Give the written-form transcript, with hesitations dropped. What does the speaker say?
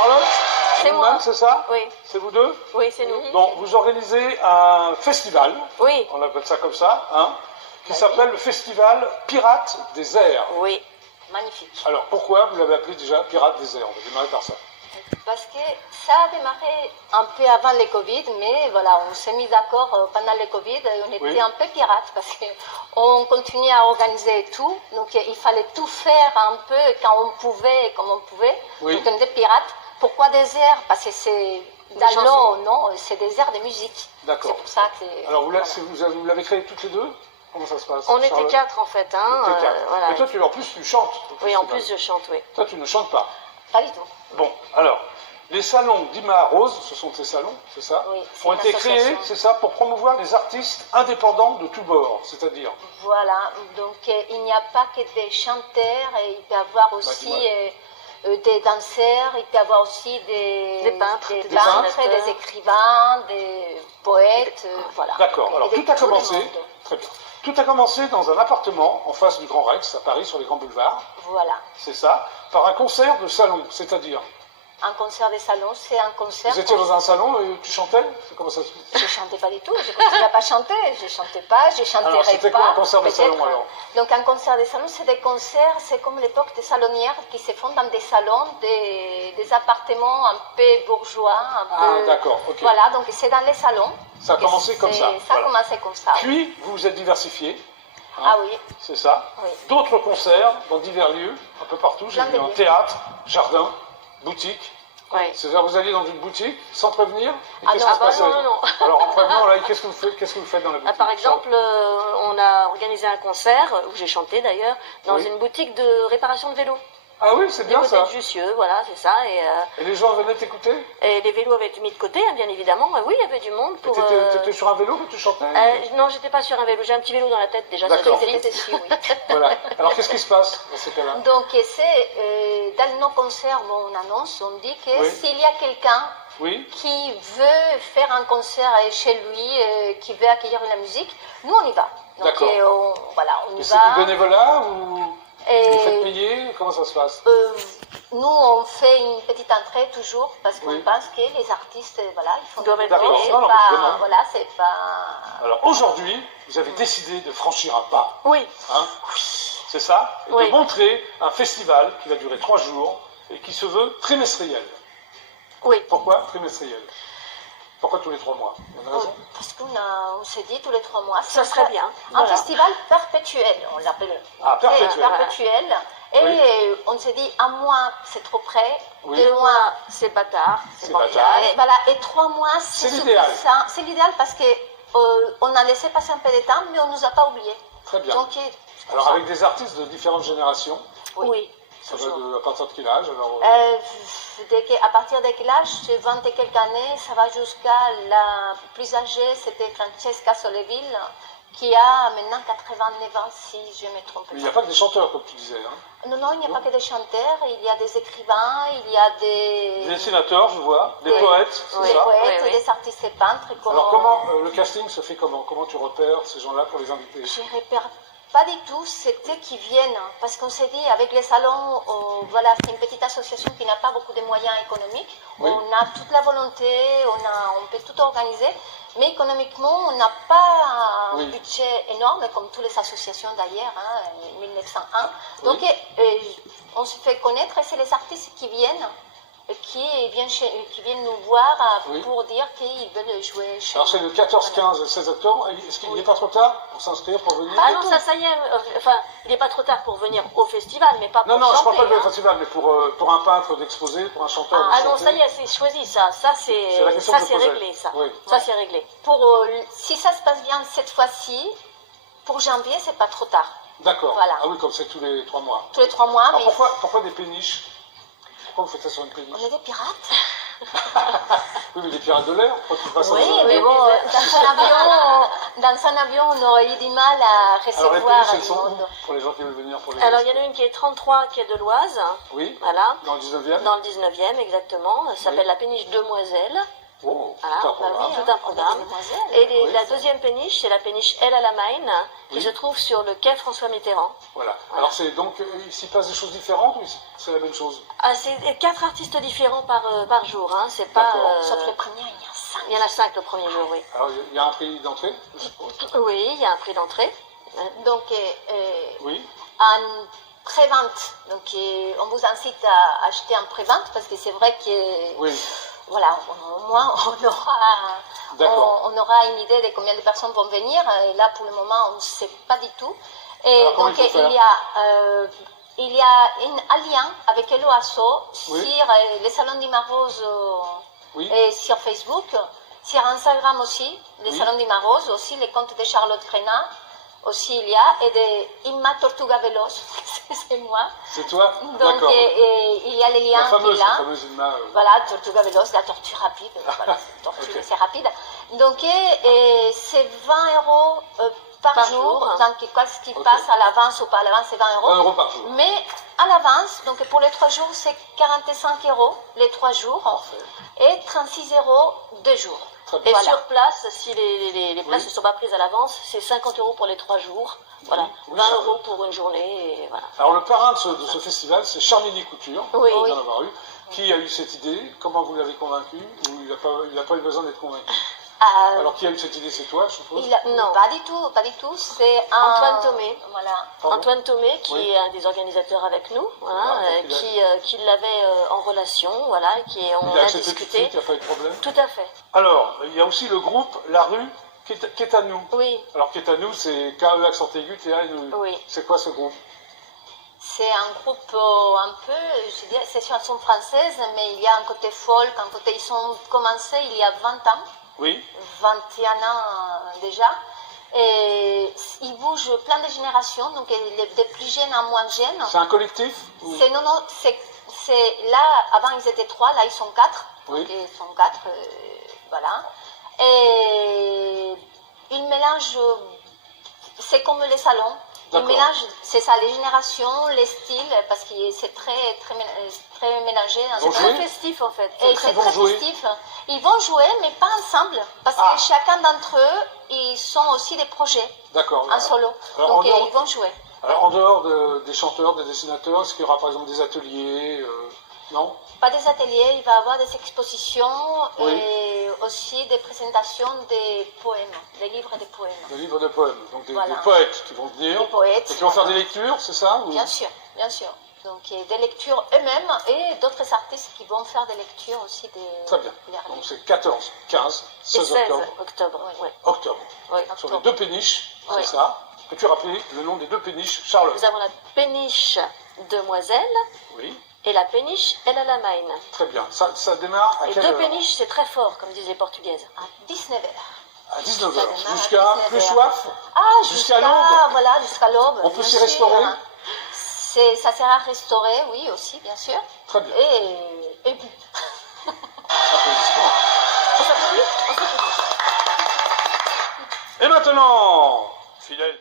Charlotte, C'est moi. c'est ça? Oui. C'est vous deux? Oui, c'est nous. Bon, vous organisez un festival, Oui. on appelle ça comme ça, hein, qui s'appelle le Festival Pirates des Airs. Oui. Magnifique. Alors pourquoi vous l'avez appelé déjà Pirates des Airs? On va démarrer par ça. Parce que ça a démarré un peu avant le Covid, mais voilà, on s'est mis d'accord pendant le Covid et on était un peu pirates parce qu'on continuait à organiser tout. Donc il fallait tout faire un peu quand on pouvait et comme on pouvait. Oui. Donc on était pirates. Pourquoi des airs? Parce que c'est dans l'eau, non, c'est des airs de musique. D'accord. C'est pour ça que... Alors vous l'avez créé toutes les deux? Comment ça se passe? On était Charlotte? 4 en fait. Hein, Vous étiez quatre. voilà. Mais toi, en plus, tu chantes. Oui, en plus je chante, oui. Toi, tu ne chantes pas. Pas du tout. Bon, alors, les salons d'Ima Rose, ce sont tes salons, c'est ça? Oui, c'est ont une été créés, association. c'est ça, pour promouvoir les artistes indépendants de tous bords, c'est-à-dire? Voilà, donc il n'y a pas que des chanteurs, et il peut y avoir aussi des danseurs, il peut y avoir aussi des peintres, des, des des écrivains, des poètes, voilà. D'accord, alors Et de tout a tout le commencé, monde. très bien. Tout a commencé dans un appartement en face du Grand Rex, à Paris, sur les grands boulevards, Voilà. c'est ça, par un concert de salon, c'est-à-dire? Un concert des salons, c'est un concert... Vous étiez dans un salon et tu chantais? Comment ça se fait? Je ne chantais pas du tout, je continuais à pas chanter, je ne chantais pas, je chanterai Alors, pas. c'était quoi un concert de salon, peut-être. alors? Donc un concert des salons, c'est des concerts, c'est comme l'époque des salonnières qui se font dans des salons, des appartements un peu bourgeois, un peu... Ah, d'accord, ok. Voilà, donc c'est dans les salons. Ça a Donc, commencé comme ça, Ça voilà. a commencé comme ça. Puis, vous vous êtes diversifié. hein, Ah oui. C'est ça. Oui. D'autres concerts dans divers lieux, un peu partout. J'ai Plein vu de un lieux. théâtre, jardin, boutique. Oui. C'est-à-dire, vous alliez dans une boutique sans prévenir. Et Ah qu'est-ce non, qui se ah bah passait? non. Alors, en prévenant, là, qu'est-ce que vous faites dans la boutique? Par exemple, on a organisé un concert, où j'ai chanté d'ailleurs, dans Oui. une boutique de réparation de vélos. Ah oui, c'est Du bien côté ça. de Jussieu, voilà, c'est ça. Et les gens venaient t'écouter? Et les vélos avaient été mis de côté, hein, bien évidemment. Oui, il y avait du monde pour... T'étais sur un vélo que tu chantais? Non, j'étais pas sur un vélo. J'ai un petit vélo dans la tête déjà. Ça D'accord. fait J'étais dessus, oui. Voilà. Alors, qu'est-ce qui se passe dans ces cas-là? Donc c'est dans nos concerts, on annonce, on dit que Oui. s'il y a quelqu'un Oui. qui veut faire un concert chez lui, qui veut accueillir la musique, nous on y va. Donc D'accord. on y Et c'est va. du bénévolat ou Et, vous faites payer? Comment ça se passe? nous on fait une petite entrée toujours parce qu'on Oui. pense que les artistes, voilà, ils font Doivent du être boulot, payés. c'est Non, non, pas, vraiment. voilà, c'est pas. Alors, aujourd'hui, vous avez décidé de franchir un pas. Oui. Hein, c'est ça? Et Oui. de montrer un festival qui va durer 3 jours et qui se veut trimestriel. Oui. Pourquoi trimestriel? Pourquoi tous les 3 mois? Il y a une raison? Parce on s'est dit tous les 3 mois. Ça serait bien. Un Voilà. festival perpétuel, on l'appelle. Ah, perpétuel. Perpétuel. Et Oui. on s'est dit, un mois, c'est trop près. Oui. 2 mois, Moi, c'est bâtard. C'est pas bâtard. bien. et voilà. Et 3 mois, c'est C'est l'idéal. suffisant. C'est l'idéal parce que on a laissé passer un peu de temps, mais on nous a pas oubliés. Très bien. Donc, c'est pour Alors, ça. avec des artistes de différentes générations, Oui. ça va à partir de quel âge? Alors, À partir de quel âge? 20 et quelques années, ça va jusqu'à la plus âgée, c'était Francesca Solleville, qui a maintenant 89 ans, si je me trompe mais il pas. n'y a pas que des chanteurs, comme tu disais. Hein. Non, non, il n'y a pas que des chanteurs, il y a des écrivains, il y a Des dessinateurs, je vois, des poètes, c'est des ça? poètes, Oui, oui. des artistes et peintres. Alors, comment le casting se fait comment? Comment tu repères ces gens-là pour les inviter? Je ne repère pas du tout, c'était qu'ils viennent, parce qu'on s'est dit, avec les salons, voilà, c'est une petite association qui n'a pas beaucoup de moyens économiques, Oui. on a toute la volonté, on peut tout organiser, mais économiquement, on n'a pas un Oui. budget énorme, comme toutes les associations d'ailleurs, hein, 1901. Oui. Donc, on se fait connaître, et c'est les artistes qui viennent, qui viennent nous voir Oui. pour dire qu'ils veulent jouer chez Alors, c'est le 14, 15 et 16 octobre. Est-ce qu'il n'est pas trop tard pour s'inscrire, pour venir? Ah non, ça y est. Enfin, il n'est pas trop tard pour venir au festival, mais pas pour Non, non, je ne parle chanter. pas de hein. festival, mais pour un peintre d'exposer, pour un chanteur de Ah non, chanter. ça y est, c'est choisi, ça. Ça, C'est la question ça que je c'est posais. réglé, ça. Oui. Ça, c'est réglé. Si ça se passe bien cette fois-ci, pour janvier, c'est pas trop tard. D'accord. Voilà. Ah oui, comme c'est tous les 3 mois. Tous les 3 mois, Alors, mais pourquoi des péniches? Pourquoi vous faites ça sur une péniche? on est des pirates. Oui, mais des pirates de l'air, quand tu passes Oui, dans un mais avion. bon, dans un avion, on aurait eu du mal à Alors, les recevoir péniches, elles du sont monde. où pour les gens qui veulent venir pour les Alors, il y en a une qui est 33, qui est de l'Oise. Oui, Voilà. dans le 19e. Dans le 19e, exactement. Ça s'appelle Oui. la péniche Demoiselle. Oh, Voilà, tout un Bah programme. oui, tout un programme. on est des demoiselles. Et Oui. la deuxième péniche, c'est la péniche Elle à la Maine, qui Oui. se trouve sur le quai François Mitterrand. Voilà. Alors c'est donc, il s'y passe des choses différentes ou c'est la même chose? Ah, c'est 4 artistes différents par jour, hein. C'est pas. D'accord. Sauf le premier, il y a 5. Il y en a 5 le premier jour, oui. Alors il y a un prix d'entrée, je suppose? Oui, il y a un prix d'entrée. Donc, Oui. en pré-vente, donc on vous incite à acheter en pré-vente parce que c'est vrai que Oui. voilà, au moins D'accord. on aura une idée de combien de personnes vont venir. Et là, pour le moment, on ne sait pas du tout. Et Alors, comment donc, il faut faire il y a un lien avec Hello Asso Oui. sur les salons d'Imarose Oui. et sur Facebook, sur Instagram aussi, les Oui. salons d'Imarose, aussi les comptes de Charlotte Crena. Aussi il y a, et de Imma Tortuga Veloz, c'est moi. C'est toi? Donc D'accord. il y a les liens La qui est là. fameuse Inma. Voilà, Tortuga Veloz, la tortue rapide. Voilà, tortue, Ok. c'est rapide. Donc c'est 20 euros par jour. Donc ce qui Ok. passe à l'avance ou pas à l'avance, c'est 20 euros. 20 euros par jour. Mais à l'avance, donc pour les 3 jours, c'est 45 euros les 3 jours. Parfait. Et 36 euros 2 jours. Très Et bien. Voilà. sur place, si les places Oui. ne sont pas prises à l'avance, c'est 50 euros pour les 3 jours. Voilà, Oui, 20 ça- euros pour une journée. Et voilà. Alors le parrain de ce festival, c'est Charmini Couture, Oui. vous en avoir eu, qui a eu cette idée. Comment vous l'avez convaincu? Ou il n'a pas eu besoin d'être convaincu? Alors qui a eu cette idée? C'est toi, je suppose? Non. Pas du tout, pas du tout. C'est Antoine Thomé. Voilà. Pardon. Antoine Thomé, qui Oui. est un des organisateurs avec nous, voilà, Ah, donc qui l'avait en relation, voilà, on Il a a accepté tout de discuté. suite, il n'y a pas eu de problème. Tout à fait. Alors, il y a aussi le groupe La Rue qui est à nous. Oui, Alors, qui est à nous, c'est KE accent aigu, T-A-N-E. oui. C'est quoi ce groupe? C'est un groupe un peu, je dirais, c'est chanson française, mais il y a un côté folk, un côté, ils ont commencé il y a 20 ans, Oui. 21 ans déjà, et ils bougent plein de générations, donc des plus jeunes en moins jeunes. C'est un collectif ou- Non, c'est là, avant ils étaient 3, là ils sont 4, Oui. donc ils sont 4, voilà. Et ils mélangent, c'est comme les salons. Ils D'accord. mélangent, c'est ça, les générations, les styles, parce que c'est très mélangé. Ils C'est vont très jouer Très festif en fait. et Ils c'est vont très jouer. festif. Ils vont jouer, mais pas ensemble, parce Ah. que chacun d'entre eux, ils sont aussi des projets D'accord. en solo. Alors, Donc en dehors- ils vont jouer. Alors, en dehors des chanteurs, des dessinateurs, est-ce qu'il y aura par exemple des ateliers Non? Pas des ateliers, il va y avoir des expositions Oui. et aussi des présentations des poèmes, des livres de poèmes. Des livres de poèmes. Donc, Voilà. des poètes qui vont venir. Des poètes. Et qui vont faire des lectures, c'est ça ou- Bien sûr, bien sûr. Donc des lectures eux-mêmes et d'autres artistes qui vont faire des lectures aussi des Très bien. des livres. Donc, c'est 14, 15, Et 16 16 octobre. octobre. Oui. Ouais. Octobre. Oui. Sur les deux péniches, c'est Oui. ça. Peux-tu rappeler le nom des deux péniches, Charlotte? Nous avons la péniche Demoiselle Oui. et la péniche Elle à la Maine. Très bien. Ça démarre à Les quelle deux heure? péniches, c'est très fort, comme disent les Portugaises. À 19h. À 19h. Ça démarre à Jusqu'à 19h. plus soif? Ah, Jusqu'à l'aube. Voilà, jusqu'à l'aube. On peut bien s'y sûr. restaurer? Ça sera restauré, oui, aussi, bien sûr. Très bien. Et bu. Applaudissements. On s'applaudit. Et maintenant, fidèle.